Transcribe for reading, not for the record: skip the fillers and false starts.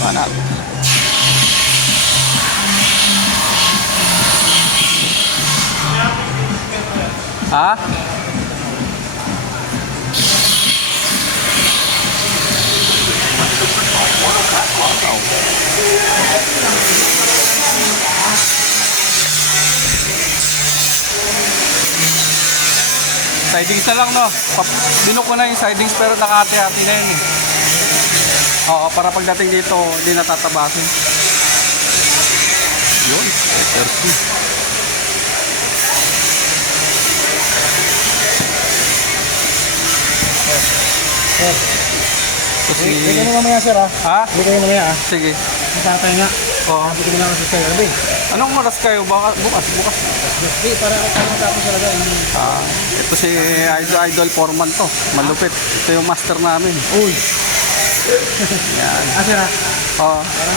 Mana? Ha? Sidings na lang, no? Binuk ko na yung sidings pero nakahati-hati na yun eh. Oo, para pagdating dito hindi natatabasin. Yun, perfect. Kasi... Bigay mo mamaya sir Ha? Bigay mo mamaya Sige. Matatay nga. Oo. Bigay mo lang kasi sir. Abi. Anong oras kayo? Baka bukas. Di, para matapos talaga. Ito si Idol Foreman to. Malupit. Ito yung master namin. Uy. Yan. Sir Oo. Parang